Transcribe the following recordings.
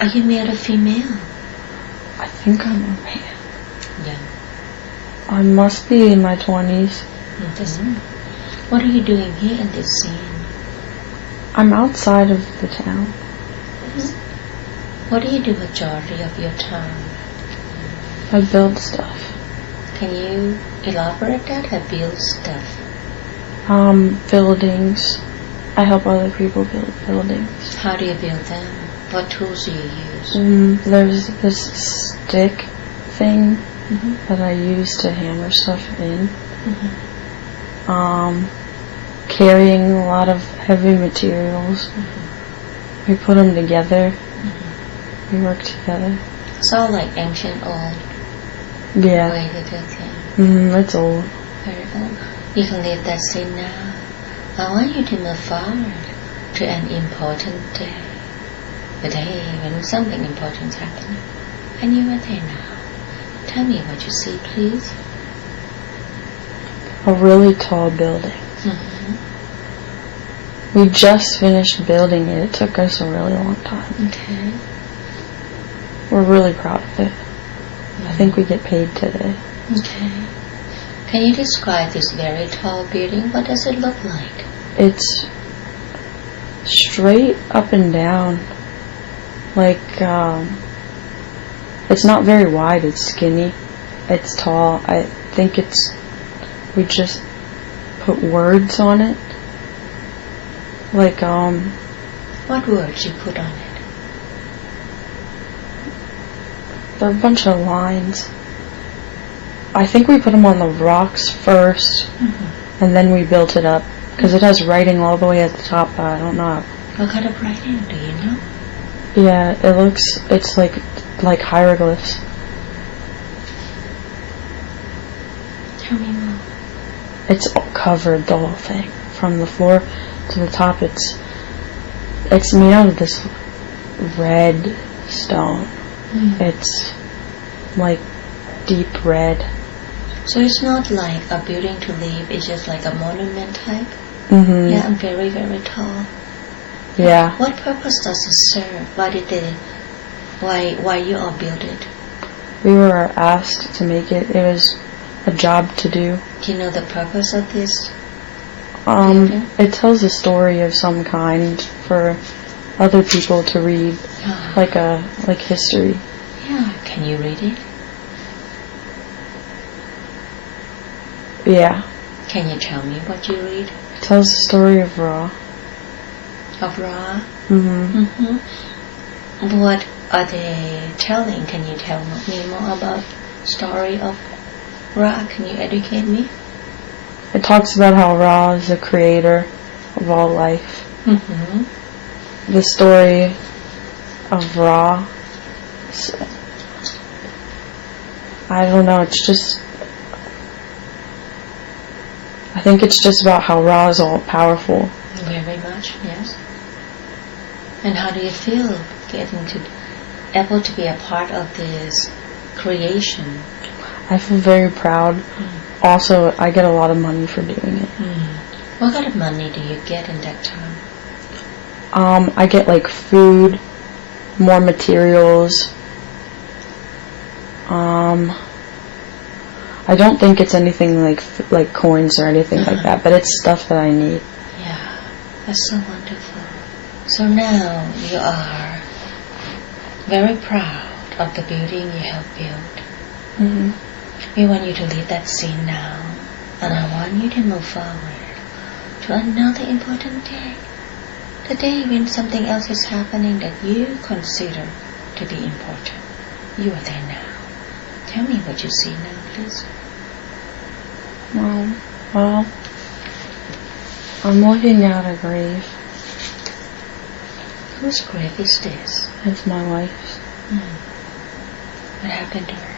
Are you male or female? I think I'm a man. Yeah. I must be in my 20s. What are you doing here in this scene? I'm outside of the town. What do you do majority of your time? I build stuff. Can you elaborate that? I build stuff. Buildings. I help other people build buildings. How do you build them? What tools do you use? There's this stick thing that I use to hammer stuff in. Carrying a lot of heavy materials. We put them together. We work together. It's all like ancient old Yeah. way to do things. It's old. Very old. You can leave that scene now. I want you to move forward to an important day. The day when something important is happening. And you are there now. Tell me what you see, please. A really tall building. We just finished building it. It took us a really long time. Okay. We're really proud of it. I think we get paid today. Okay. Can you describe this very tall building? What does it look like? It's straight up and down. Like, it's not very wide, it's skinny. It's tall. I think we just put words on it. Like, What words you put on it? there are a bunch of lines. I think we put them on the rocks first, and then we built it up. Because it has writing all the way at the top, but I don't know. What kind of writing do you know? Yeah, it's like hieroglyphs. Tell me more. It's all covered, the whole thing. From the floor to the top, it's made out of this red stone. It's like deep red. So it's not like a building to live, it's just like a monument type? Yeah, and very, very tall. Yeah. What purpose does it serve? Why you all built it? We were asked to make it. It was a job to do. Do you know the purpose of this building? It tells a story of some kind for other people to read, like history. Yeah, can you read it? Yeah. Can you tell me what you read? It tells the story of Ra. Of Ra? What are they telling? Can you tell me more about story of Ra? Can you educate me? It talks about how Ra is the creator of all life. The story of Ra, I don't know, I think it's just about how Ra is all powerful. Very much, yes. And how do you feel able to be a part of this creation? I feel very proud. Also, I get a lot of money for doing it. What kind of money do you get in that time? I get like food, more materials. I don't think it's anything like coins or anything like that, but it's stuff that I need. Yeah, that's so wonderful. So now you are very proud of the building you have built. We want you to leave that scene now, and I want you to move forward to another important day. The day when something else is happening that you consider to be important. You are there now. Tell me what you see now, please. Well, I'm looking at a grave. Whose grave is this? It's my wife's. What happened to her?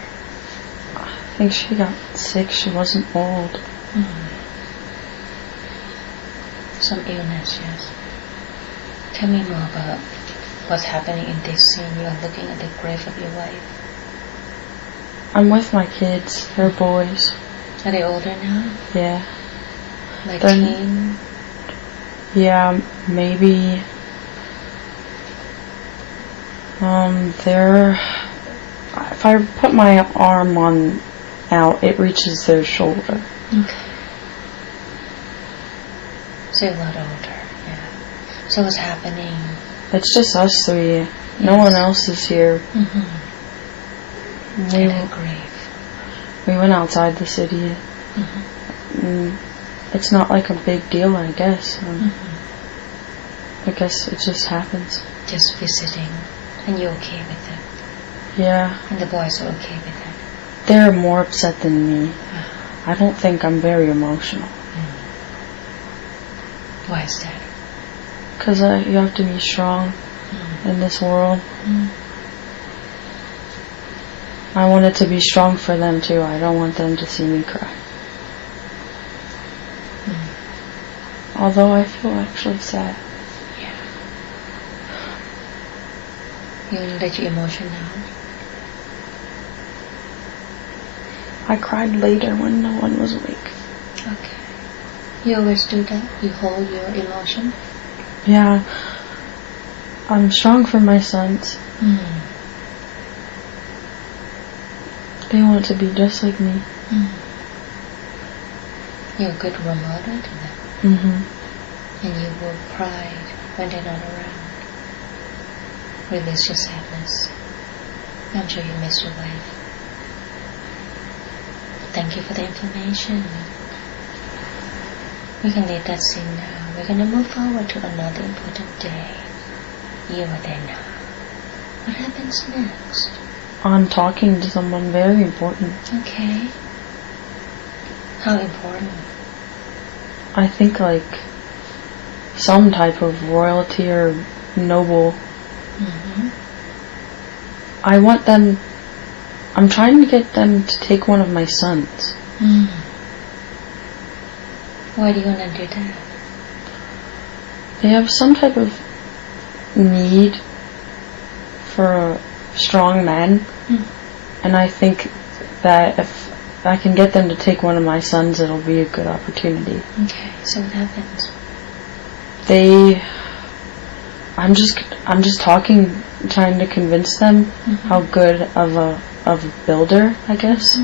I think she got sick. She wasn't old. Some illness, yes. Tell me more about what's happening in this scene. You are looking at the grave of your wife. I'm with my kids. They're boys. Are they older now? Yeah. Like teen? Yeah, maybe If I put my arm out, it reaches their shoulder. Okay. So you're a lot older, yeah. So what's happening? It's just us three. Yes. No one else is here. Mm-hmm. We went outside the city. Mm-hmm. It's not like a big deal, I guess. I guess it just happens. Just visiting. And you're okay with it? Yeah. And the boys are okay with it? They're more upset than me. I don't think I'm very emotional. Why is that? Because you have to be strong in this world. I want it to be strong for them too. I don't want them to see me cry. Although I feel actually sad. Yeah. You let your emotion out? I cried later when no one was awake. Okay. You always do that? You hold your emotion? Yeah. I'm strong for my sons. They want to be just like me. You're a good role model to them. And you will cry when they're not around. Release your sadness. I'm sure you miss your wife. Thank you for the information. We can leave that scene now. We're going to move forward to another important day. You are there now. What happens next? I'm talking to someone very important. Okay. How important? I think like some type of royalty or noble. I'm trying to get them to take one of my sons. Why do you want to do that? They have some type of need for a strong man. And I think that if I can get them to take one of my sons, it'll be a good opportunity. Okay, so what happens? I'm just talking, trying to convince them how good of a builder, I guess,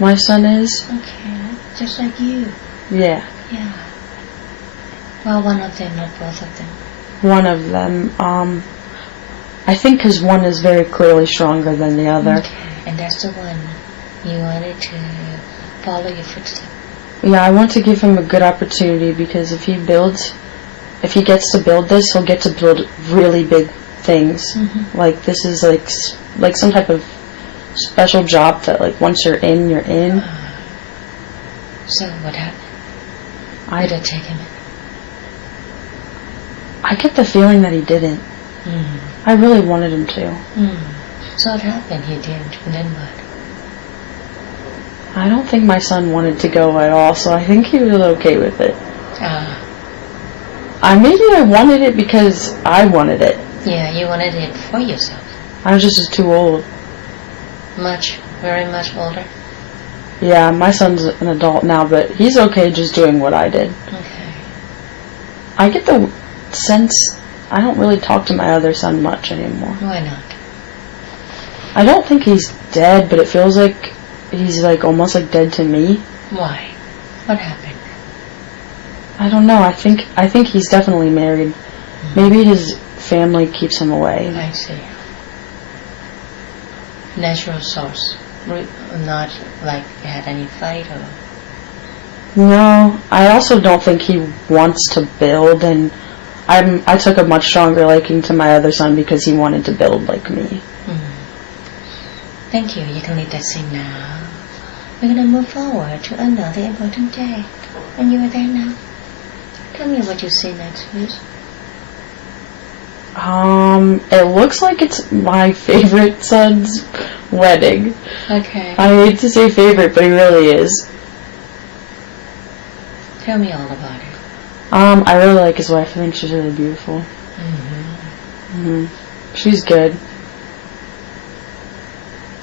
my son is. Okay, just like you. Yeah. Yeah. Well, one of them, not both of them. One of them. I think because one is very clearly stronger than the other. Okay, and that's the one you wanted to follow your footsteps. Yeah, I want to give him a good opportunity because if he gets to build this, he'll get to build really big things. Like this is like some type of special job that like once you're in, you're in. So what happened? Did I take him in? I get the feeling that he didn't. I really wanted him to. So what happened? He didn't. And then what? I don't think my son wanted to go at all, so I think he was okay with it. Maybe I wanted it because I wanted it. Yeah, you wanted it for yourself. I was just too old. Very much older? Yeah, my son's an adult now, but he's okay just doing what I did. Okay. I get the sense I don't really talk to my other son much anymore. Why not? I don't think he's dead, but it feels like he's like almost like dead to me. Why? What happened? I don't know. I think he's definitely married. Maybe his family keeps him away. I see. Natural source. Not like they had any fight or... No. I also don't think he wants to build, and I took a much stronger liking to my other son because he wanted to build like me. Thank you. You can leave that scene now. We're going to move forward to another important day. And you are there now. Tell me what you see next, please. It looks like it's my favorite son's wedding. Okay. I hate to say favorite, but he really is. Tell me all about it. I really like his wife. I think she's really beautiful. She's good.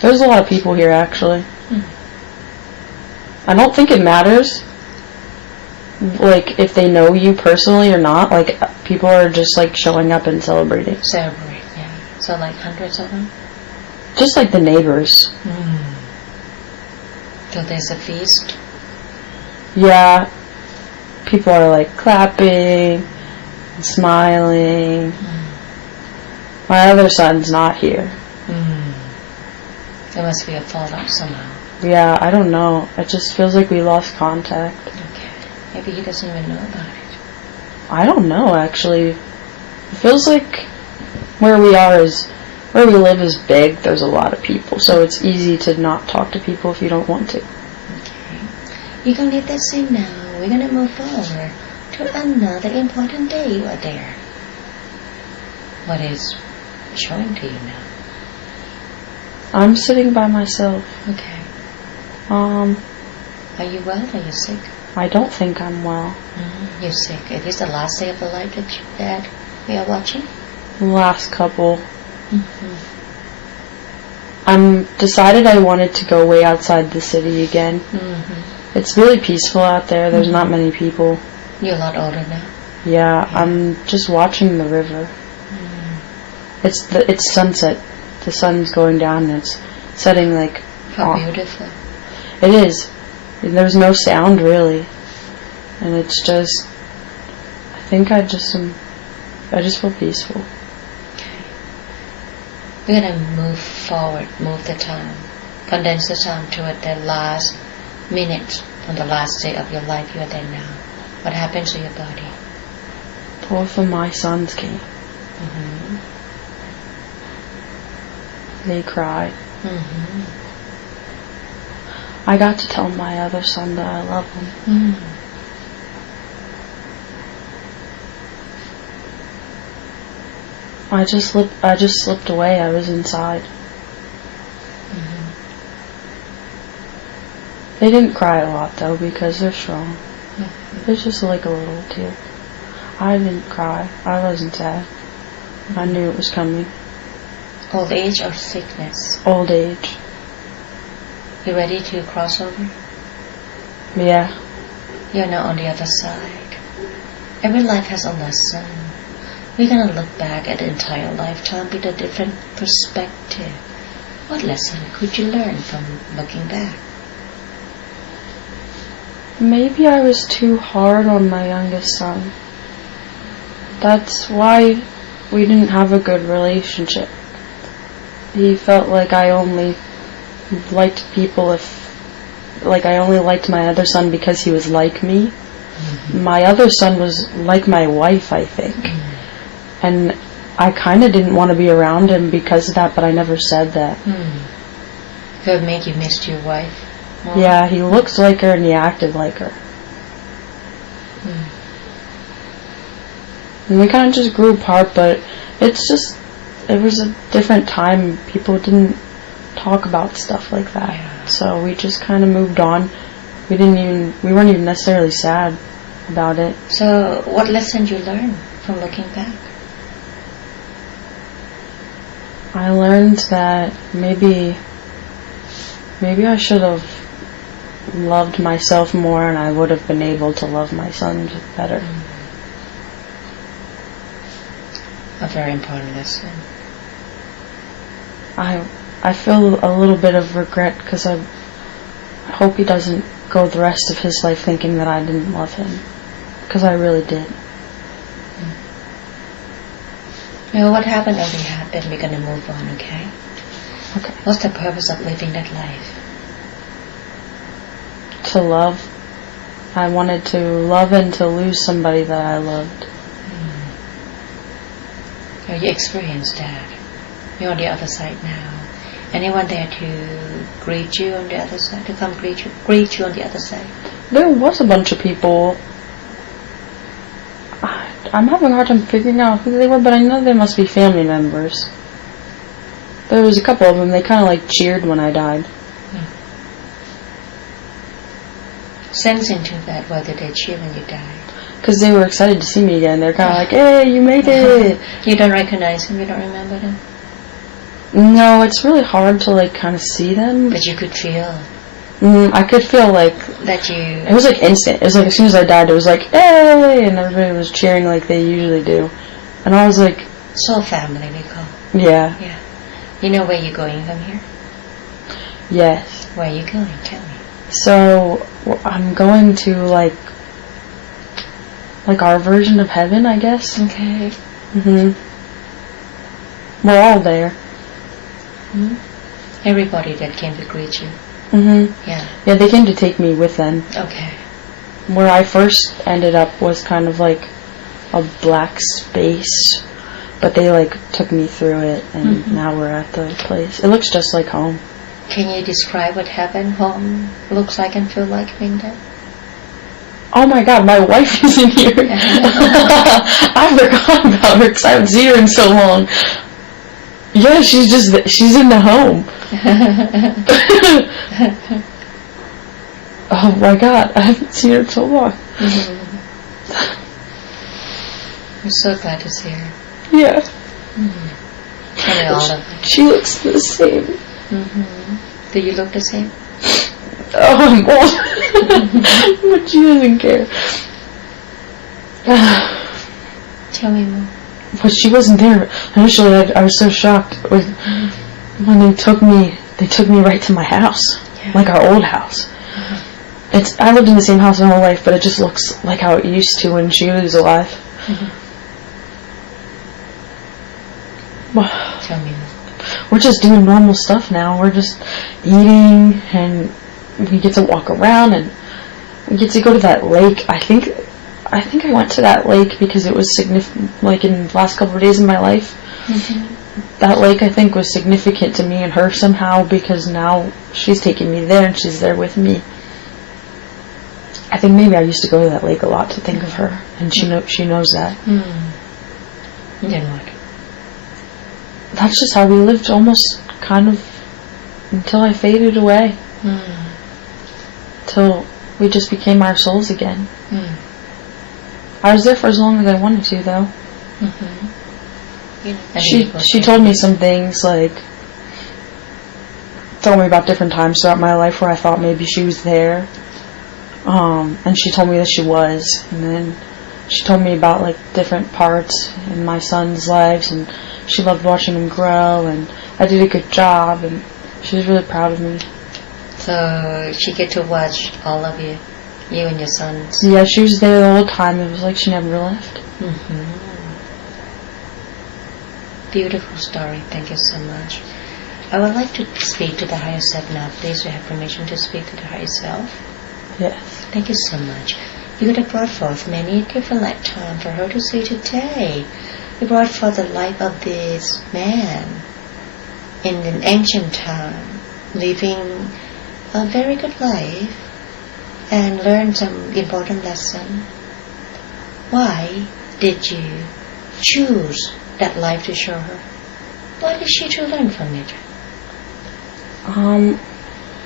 There's a lot of people here, actually. I don't think it matters, like, if they know you personally or not. Like, people are just, like, showing up and celebrating. Celebrate, yeah. So like hundreds of them? Just like the neighbors. So there's a feast? Yeah. People are like clapping, and smiling. My other son's not here. There must be a fallout somehow. Yeah, I don't know. It just feels like we lost contact. Okay. Maybe he doesn't even know about it. I don't know, actually. It feels like where we live is big. There's a lot of people, so it's easy to not talk to people if you don't want to. Okay. You can leave that scene now. We're going to move forward to another important day you are there. What is showing to you now? I'm sitting by myself. Okay. Are you well or are you sick? I don't think I'm well. You're sick. It is the last day of the life that we are watching? Last couple. I'm decided I wanted to go way outside the city again. It's really peaceful out there. There's not many people. You're a lot older now. Yeah, I'm just watching the river. It's sunset. The sun's going down and it's setting like... How beautiful. It is. There's no sound really. And it's just... I think I just feel peaceful. Okay. We're going to move forward, move the time, condense the time toward the last minute on the last day of your life. You are there now. What happens to your body? Both of my sons came. They cried. I got to tell my other son that I love him. I just slipped away. I was inside. They didn't cry a lot though because they're strong. It was just like a little tear. I didn't cry. I wasn't sad. I knew it was coming. Old age or sickness? Old age. You ready to cross over? Yeah. You're now on the other side. Every life has a lesson. We're going to look back at the entire lifetime with a different perspective. What lesson could you learn from looking back? Maybe I was too hard on my youngest son. That's why we didn't have a good relationship. He felt like I only liked people I only liked my other son because he was like me. My other son was like my wife, I think. And I kind of didn't want to be around him because of that, but I never said that. So it made you miss your wife? More? Yeah, he looked like her and he acted like her. And we kind of just grew apart, but it was a different time. People didn't talk about stuff like that. Yeah. So we just kind of moved on. We weren't even necessarily sad about it. So what lesson did you learn from looking back? I learned that maybe I should have loved myself more and I would have been able to love my sons better. A very important lesson. I feel a little bit of regret because I hope he doesn't go the rest of his life thinking that I didn't love him, because I really did. Now what happened already happened. We're going to move on, okay? Okay. What's the purpose of living that life? To love. I wanted to love and to lose somebody that I loved. Oh, you experienced that. You're on the other side now. Anyone there to greet you on the other side? To come greet you on the other side? There was a bunch of people. I'm having a hard time figuring out who they were, but I know they must be family members. There was a couple of them. They kind of like cheered when I died. Sense into that, why did they cheer when you died? Because they were excited to see me again. They're kind of like, hey, you made it. You don't recognize them? You don't remember them? No, it's really hard to like kind of see them. But you could feel. I could feel like that you... It was like instant. It was like as soon as I died, it was like, hey! And everybody was cheering like they usually do. And I was like... Soul family, we call. Yeah. Yeah. You know where you're going from here? Yes. Where are you going? Tell me. So, I'm going to, like our version of heaven, I guess. Okay. We're all there. Everybody that came to greet you. Yeah. Yeah, they came to take me with them. Okay. Where I first ended up was kind of like a black space, but they like took me through it, and now we're at the place. It looks just like home. Can you describe what heaven, home looks like and feel like being there? Oh my god, my wife is in here. I forgot about her because I haven't seen her in so long. Yeah, she's in the home. Oh my god, I haven't seen her in so long. I'm so glad to see her. Yeah. Tell me all of it. She looks the same. Do you look the same? Oh, I'm old. But she doesn't care. Tell me more. But she wasn't there. Initially, I was so shocked when they took me right to my house, like our old house. I lived in the same house my whole life, but it just looks like how it used to when she was alive. Tell me more. We're just doing normal stuff now. We're just eating, and we get to walk around, and we get to go to that lake. I think I went to that lake because it was significant, like in the last couple of days of my life. That lake, I think, was significant to me and her somehow, because now she's taking me there and she's there with me. I think maybe I used to go to that lake a lot to think of her, and she knows that. Then what? That's just how we lived, almost kind of until I faded away. Till we just became our souls again. I was there for as long as I wanted to, though. She told me some things, like told me about different times throughout my life where I thought maybe she was there. And she told me that she was, and then she told me about like different parts in my son's lives, and she loved watching him grow, and I did a good job, and she was really proud of me. So she get to watch all of you and your sons? Yeah, she was there the whole time. It was like she never left. Beautiful story. Thank you so much. I would like to speak to the higher self now. Please, you have permission to speak to the higher self? Yes. Thank you so much. You could have brought forth many different lifetimes for her to see today. You brought forth the life of this man in an ancient time, living a very good life, and learned some important lesson. Why did you choose that life to show her? What is she to learn from it?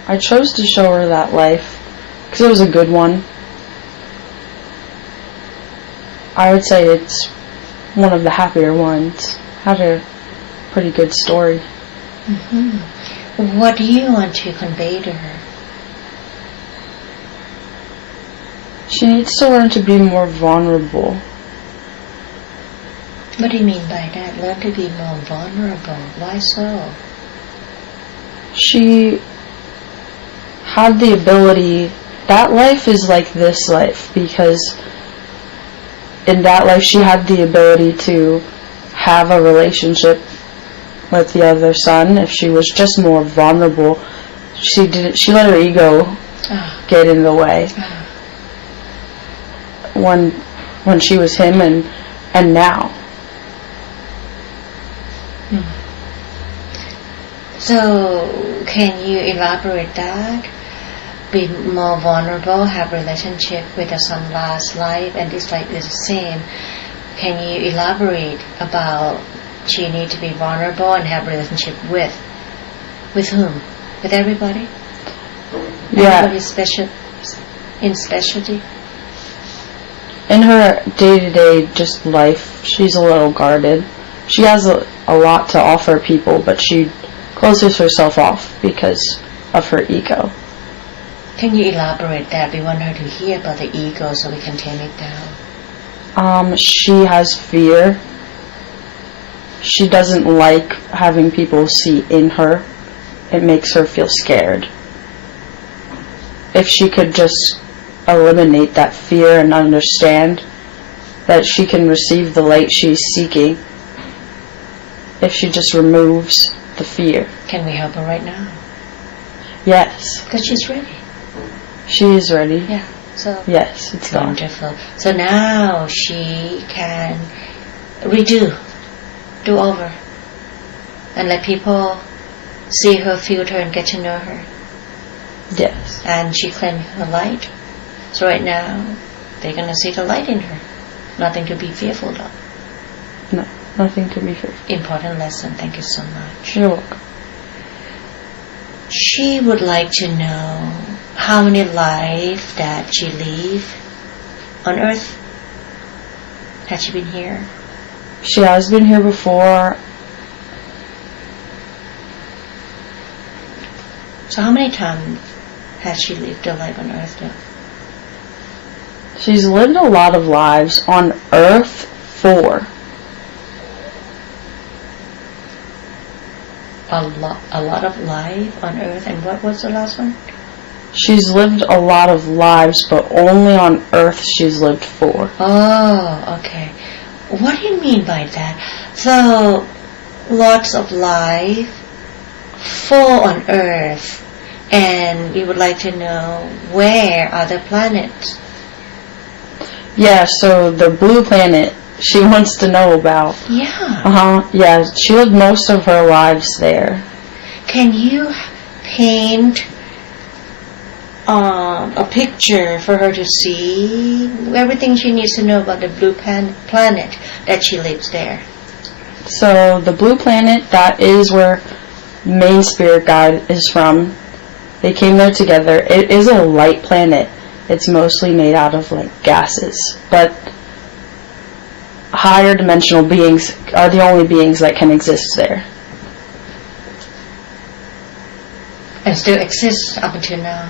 I chose to show her that life because it was a good one. I would say it's one of the happier ones. Had a pretty good story. What do you want to convey to her? She needs to learn to be more vulnerable. What do you mean by that? Learn to be more vulnerable. Why so? She had the ability. That life is like this life, because in that life she had the ability to have a relationship with the other son. If she was just more vulnerable, she let her ego get in the way. When she was him and now. So, can you elaborate that? Be more vulnerable, have relationship with the son last life, and this life is the same. Can you elaborate about she need to be vulnerable and have relationship with whom? With everybody? Yeah. Everybody's special in specialty? In her day-to-day just life, she's a little guarded. She has a lot to offer people, but she closes herself off because of her ego. Can you elaborate that? We want her to hear about the ego so we can tame it down. She has fear. she doesn't like having people see in her. It makes her feel scared. If she could just eliminate that fear and understand that she can receive the light she's seeking, if she just removes the fear. Can we help her right now? Yes. Because she's ready. She is ready. Yeah. So yes, it's gone. Wonderful. So now she can do over, and let people see her, feel her, and get to know her. Yes. And she claimed her light. So right now, they're going to see the light in her. Nothing to be fearful of. No, nothing to be fearful. Important lesson. Thank you so much. You're welcome. She would like to know how many lives that she lived on Earth. Has she been here? She has been here before. So how many times has she lived a life on Earth though? She's lived a lot of lives on Earth 4. A lot of life on Earth. And what was the last one? She's lived a lot of lives, but only on Earth she's lived 4. Oh, okay. What do you mean by that? So, lots of life, 4 on Earth, and you would like to know where are the planets? Yeah, so the blue planet she wants to know about. Yeah. Yeah, she lived most of her lives there. Can you paint a picture for her to see everything she needs to know about the blue planet that she lives there? So the blue planet, that is where main spirit guide is from. They came there together. It is a light planet. It's mostly made out of like gases, but higher dimensional beings are the only beings that can exist there. And still exists up until now.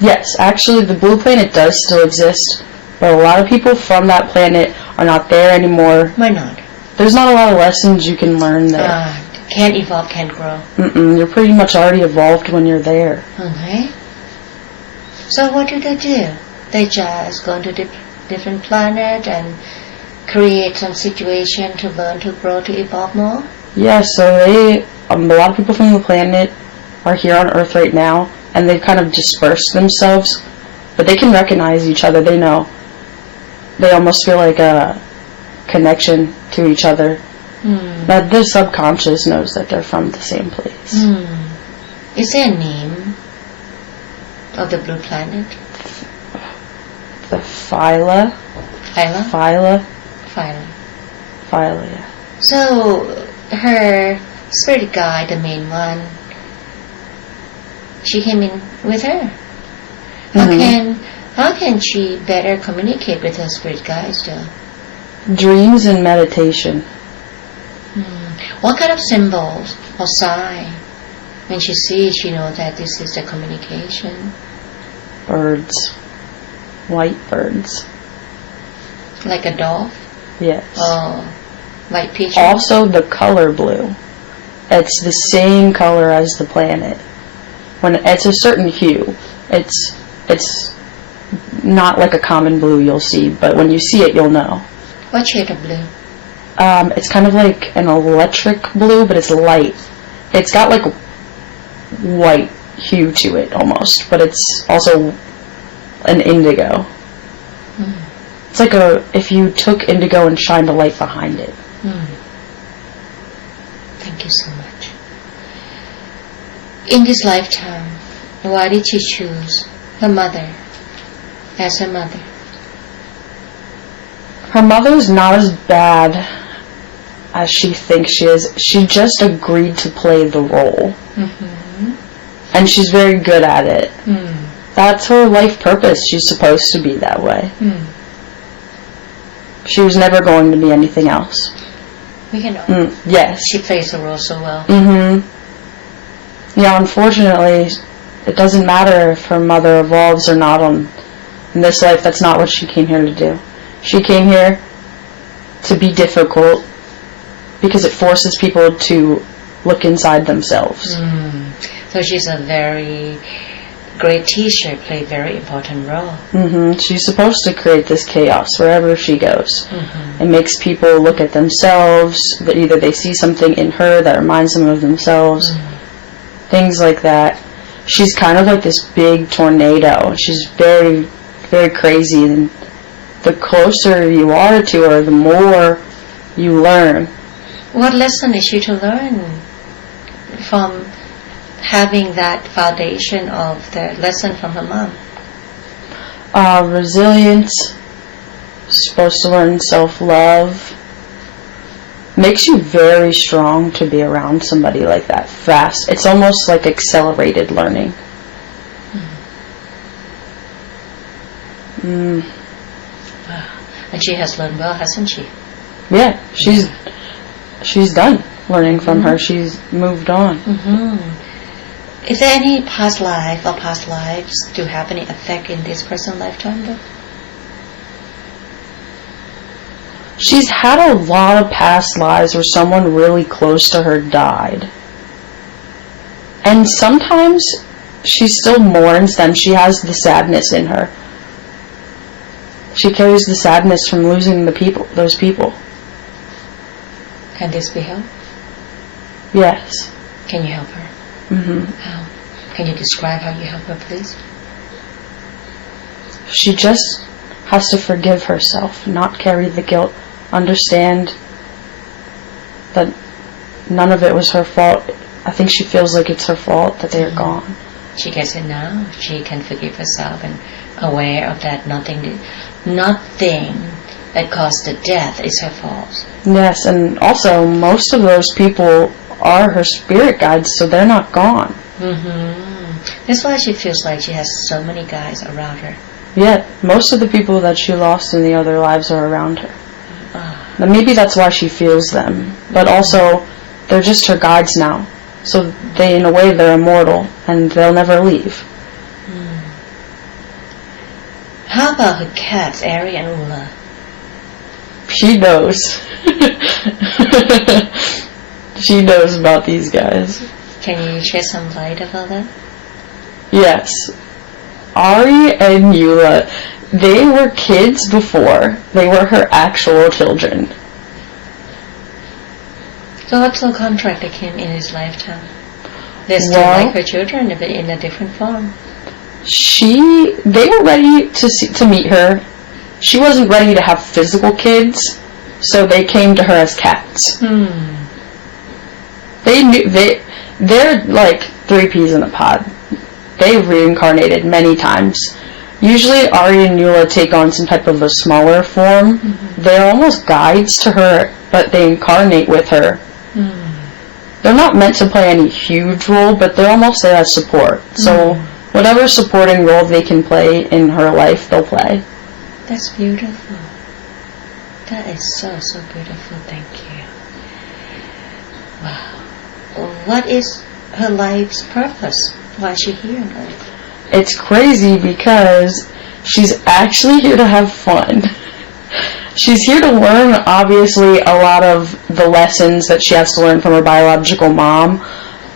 Yes, actually the blue planet does still exist, but a lot of people from that planet are not there anymore. Why not? There's not a lot of lessons you can learn there. Can't evolve, can't grow. You're pretty much already evolved when you're there. Okay. So what do? They just go to different planet and create some situation to learn, to grow, to evolve more? Yeah, so a lot of people from the planet are here on Earth right now, and they've kind of dispersed themselves, but they can recognize each other. They know. They almost feel like a connection to each other. But their subconscious knows that they're from the same place. Is there a name of the blue planet? The Phyla. Phyla? Phyla, yeah. So, her spirit guide, the main one, she came in with her. How can she better communicate with her spirit guides though? Dreams and meditation. What kind of symbols or sign? When she sees, she knows that this is the communication. Birds. White birds. Like a dove? Yes. Oh, white pigeon? Also the color blue. It's the same color as the planet. When it's a certain hue, it's not like a common blue you'll see, but when you see it, you'll know. What shade of blue? It's kind of like an electric blue, but it's light. It's got like white hue to it almost, but it's also an indigo. It's like if you took indigo and shined a light behind it. Thank you so much. In this lifetime, why did she choose her mother as her mother? Her mother's not as bad as she thinks she is. She just agreed to play the role. And she's very good at it. That's her life purpose. She's supposed to be that way. She was never going to be anything else. We can know. Yes. She plays the role so well. Yeah, unfortunately, it doesn't matter if her mother evolves or not in this life. That's not what she came here to do. She came here to be difficult because it forces people to look inside themselves. So she's a very great teacher, play a very important role. She's supposed to create this chaos wherever she goes. It makes people look at themselves, that either they see something in her that reminds them of themselves, things like that. She's kind of like this big tornado. She's very, very crazy, and the closer you are to her, the more you learn. What lesson is she to learn from having that foundation of the lesson from her mom? Resilience, supposed to learn self-love. Makes you very strong to be around somebody like that, fast. It's almost like accelerated learning. Wow. And she has learned well, hasn't she? Yeah, she's done learning from her. She's moved on. Is there any past life or past lives to have any effect in this present lifetime though? She's had a lot of past lives where someone really close to her died. And sometimes she still mourns them. She has the sadness in her. She carries the sadness from losing those people. Can this be helped? Yes. Can you help her? How? Can you describe how you help her, please? She just has to forgive herself, not carry the guilt, understand that none of it was her fault. I think she feels like it's her fault that they are gone. She gets it now. She can forgive herself and aware of that nothing that caused the death is her fault. Yes, and also most of those people are her spirit guides, so they're not gone. That's why she feels like she has so many guys around her. Yeah, most of the people that she lost in the other lives are around her. And maybe that's why she feels them. But also, they're just her guides now. So they, in a way, they're immortal, and they'll never leave. How about her cats, Ari and Ula? She knows. She knows about these guys. Can you shed some light about that? Yes. Ari and Eula, they were kids before. They were her actual children. So what's the contract that came in his lifetime? They're still like her children, but in a different form. They were ready to meet her. She wasn't ready to have physical kids, so they came to her as cats. They're like 3 peas in a pod. They've reincarnated many times. Usually Ari and Eula take on some type of a smaller form. They're almost guides to her, but they incarnate with her. They're not meant to play any huge role, but they're almost there as support. So whatever supporting role they can play in her life, they'll play. That's beautiful. That is so, so beautiful. Thank you. Wow. What is her life's purpose? Why is she here on Earth? It's crazy because she's actually here to have fun. She's here to learn, obviously, a lot of the lessons that she has to learn from her biological mom,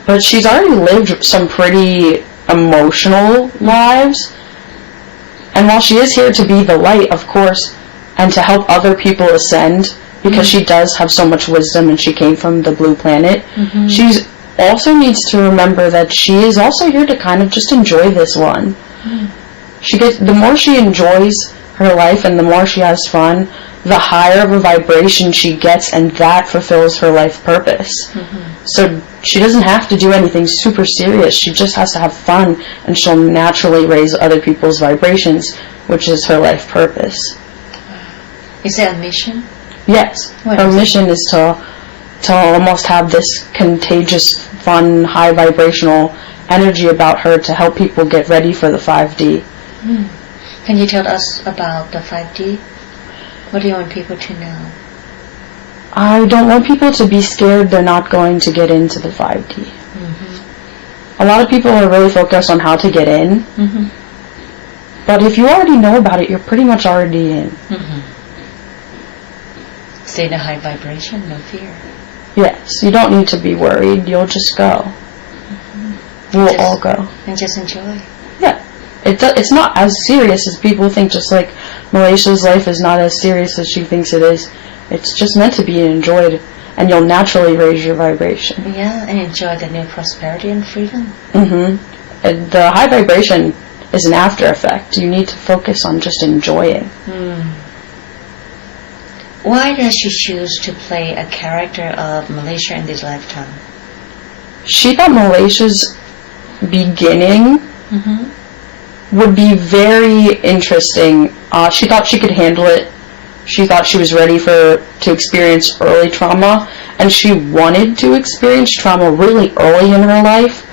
but she's already lived some pretty emotional lives. And while she is here to be the light, of course, and to help other people ascend, because she does have so much wisdom and she came from the blue planet, she's also needs to remember that she is also here to kind of just enjoy this one. The more she enjoys her life and the more she has fun, the higher of a vibration she gets, and that fulfills her life purpose. So she doesn't have to do anything super serious. She just has to have fun, and she'll naturally raise other people's vibrations, which is her life purpose. Is there a mission? Yes. Her mission is to almost have this contagious, fun, high vibrational energy about her to help people get ready for the 5D. Can you tell us about the 5D? What do you want people to know? I don't want people to be scared they're not going to get into the 5D. A lot of people are really focused on how to get in. But if you already know about it, you're pretty much already in. Stay in a high vibration, no fear. Yes, you don't need to be worried. You'll just go. We'll all go. And just enjoy. Yeah. It's not as serious as people think, just like Malaysia's life is not as serious as she thinks it is. It's just meant to be enjoyed, and you'll naturally raise your vibration. Yeah, and enjoy the new prosperity and freedom. And the high vibration is an after effect. You need to focus on just enjoying. Why does she choose to play a character of Malaysia in this lifetime? She thought Malaysia's beginning would be very interesting. She thought she could handle it. She thought she was ready to experience early trauma, and she wanted to experience trauma really early in her life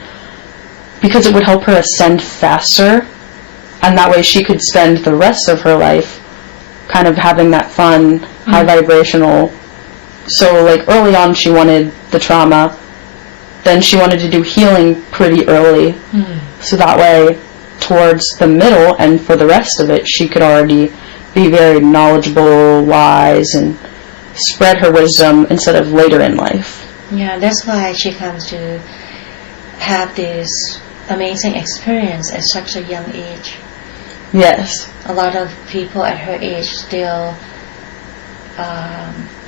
because it would help her ascend faster, and that way she could spend the rest of her life kind of having that fun, high vibrational. So like early on she wanted the trauma, then she wanted to do healing pretty early, so that way towards the middle and for the rest of it she could already be very knowledgeable, wise, and spread her wisdom instead of later in life. Yeah, that's why she comes to have this amazing experience at such a young age. Yes. A lot of people at her age still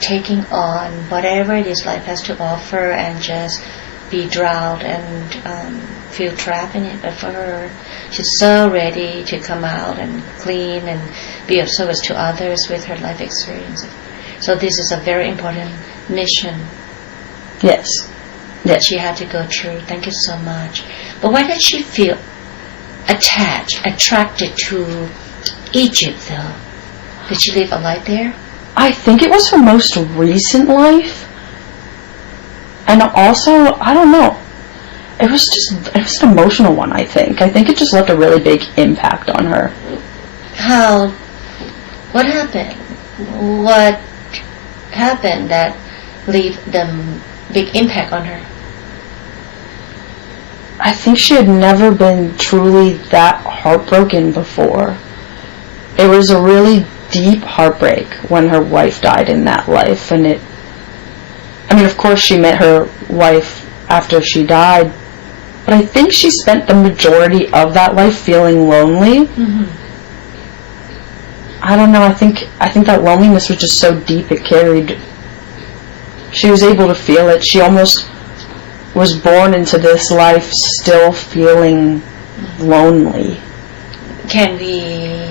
taking on whatever this life has to offer and just be drowned and feel trapped in it. But for her, she's so ready to come out and clean and be of service to others with her life experience. So this is a very important mission. Yes. That she had to go through. Thank you so much. But why did she feel attracted to Egypt though? Did she live a life there? I think it was her most recent life. And also, I don't know. It was an emotional one, I think. I think it just left a really big impact on her. How? What happened? What happened that left the big impact on her? I think she had never been truly that heartbroken before. It was a really deep heartbreak when her wife died in that life, and of course she met her wife after she died, but I think she spent the majority of that life feeling lonely. I don't know, I think that loneliness was just so deep it carried. She was able to feel it. She almost was born into this life still feeling lonely. Can we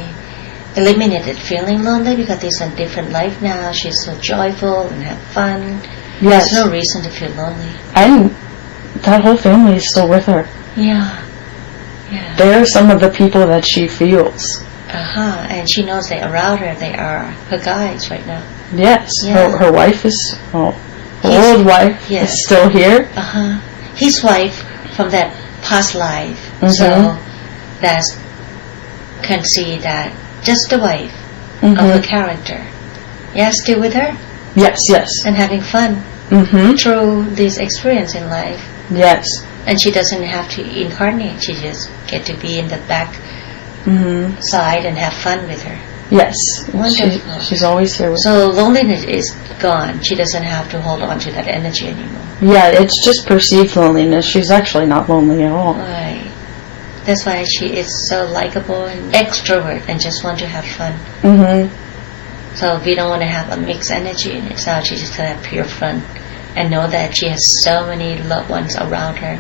eliminate that feeling lonely because it's a different life now? She's so joyful and have fun. Yes. There's no reason to feel lonely. And that whole family is still with her. Yeah. They're some of the people that she feels. And she knows they're around her. They are her guides right now. Yes. Yeah. Her wife is, her old wife is still here. His wife from that past life. So that's can see that just the wife of her character. Yeah, still with her. Yes. And having fun through this experience in life. Yes. And she doesn't have to incarnate. She just get to be in the back side and have fun with her. Yes. Wonderful. She's always here with her. So loneliness is gone. She doesn't have to hold on to that energy anymore. Yeah, it's just perceived loneliness. She's actually not lonely at all. Right. That's why she is so likable and extrovert and just want to have fun. So we don't want to have a mixed energy in it. So she just have pure fun and know that she has so many loved ones around her.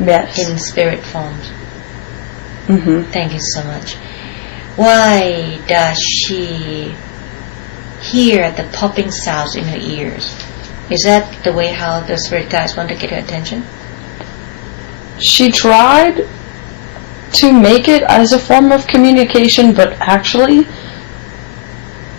Yes. In spirit forms. Thank you so much. Why does she hear the popping sounds in her ears? Is that the way how the spirit guides want to get her attention? She tried to make it as a form of communication, but actually,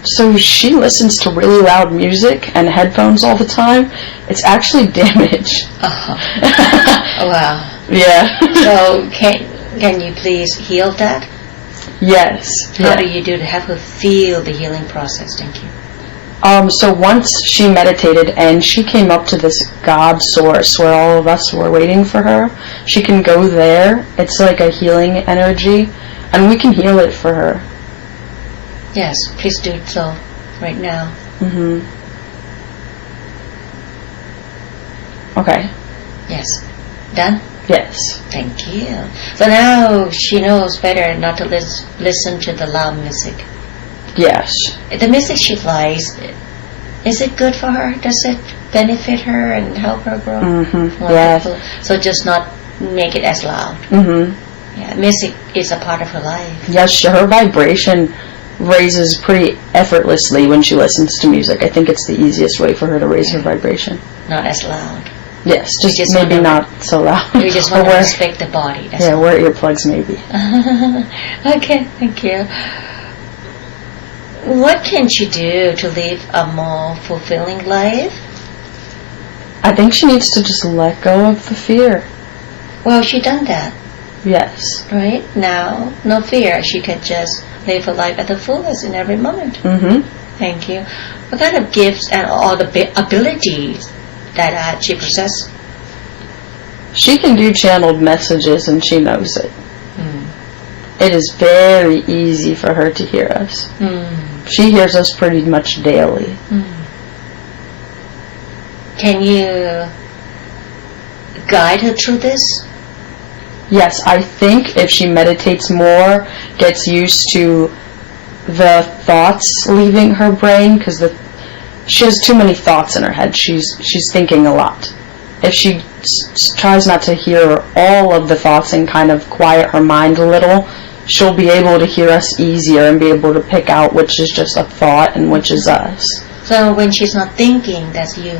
so she listens to really loud music and headphones all the time. It's actually damage. Wow. Yeah. So can you please heal that? Yes. How do you do to have her feel the healing process? Thank you. So once she meditated and she came up to this God source where all of us were waiting for her, she can go there. It's like a healing energy, and we can heal it for her. Yes, please do so right now. Okay. Yes. Done? Yes. Thank you. So now she knows better not to listen to the loud music. Yes. The music she likes, is it good for her? Does it benefit her and help her grow? Mm-hmm. Yes. So just not make it as loud. Mm-hmm. Yeah, music is a part of her life. Yes, her vibration raises pretty effortlessly when she listens to music. I think it's the easiest way for her to raise her vibration. Not as loud. Yes, just maybe not so loud. You just want to respect the body. That's all. Wear earplugs maybe. Okay, thank you. What can she do to live a more fulfilling life? I think she needs to just let go of the fear. Well, she done that. Yes. Right? Now, no fear. She can just live her life at the fullest in every moment. Mm-hmm. Thank you. What kind of gifts and all the abilities that she possesses? She can do channeled messages and she knows it. It is very easy for her to hear us. She hears us pretty much daily. Can you guide her through this? Yes, I think if she meditates more, gets used to the thoughts leaving her brain, because she has too many thoughts in her head. She's thinking a lot. If she tries not to hear all of the thoughts and kind of quiet her mind a little, she'll be able to hear us easier and be able to pick out which is just a thought and which is us. So when she's not thinking, that's you.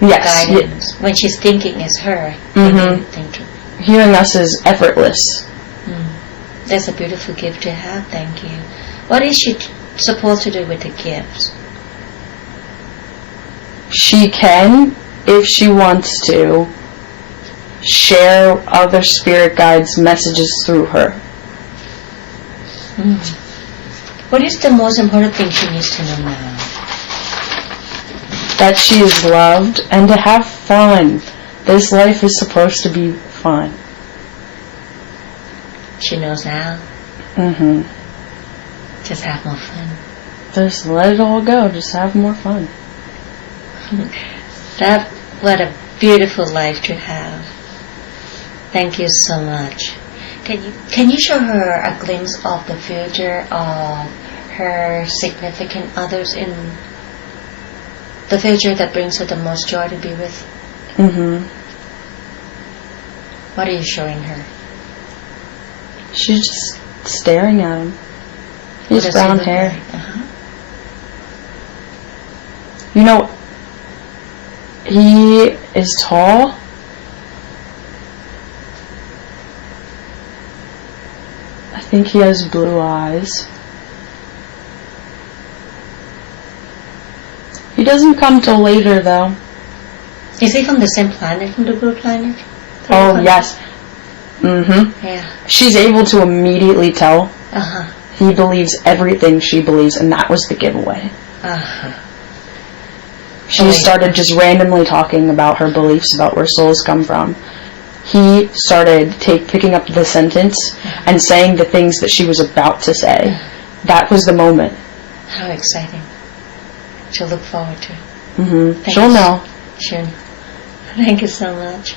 Yes. Guidance. When she's thinking, it's her. Thinking. Hearing us is effortless. That's a beautiful gift to have. Thank you. What is she supposed to do with the gifts? She can, if she wants to, share other spirit guides' messages through her. What is the most important thing she needs to know now? That she is loved and to have fun. This life is supposed to be fun. She knows now. Just have more fun. Just let it all go. Just have more fun. What a beautiful life to have. Thank you so much. Can you show her a glimpse of the future of her significant others in the future that brings her the most joy to be with? What are you showing her? She's just staring at him. His brown hair. Like? You know, he is tall. I think he has blue eyes. He doesn't come till later, though. Is he from the same planet, from the blue planet? Oh, yes. Yeah. She's able to immediately tell. Uh-huh. He believes everything she believes, and that was the giveaway. Uh-huh. She started just randomly talking about her beliefs about where souls come from. He started picking up the sentence and saying the things that she was about to say. That was the moment. How exciting. To look forward to. She'll know. Sure. Thank you so much.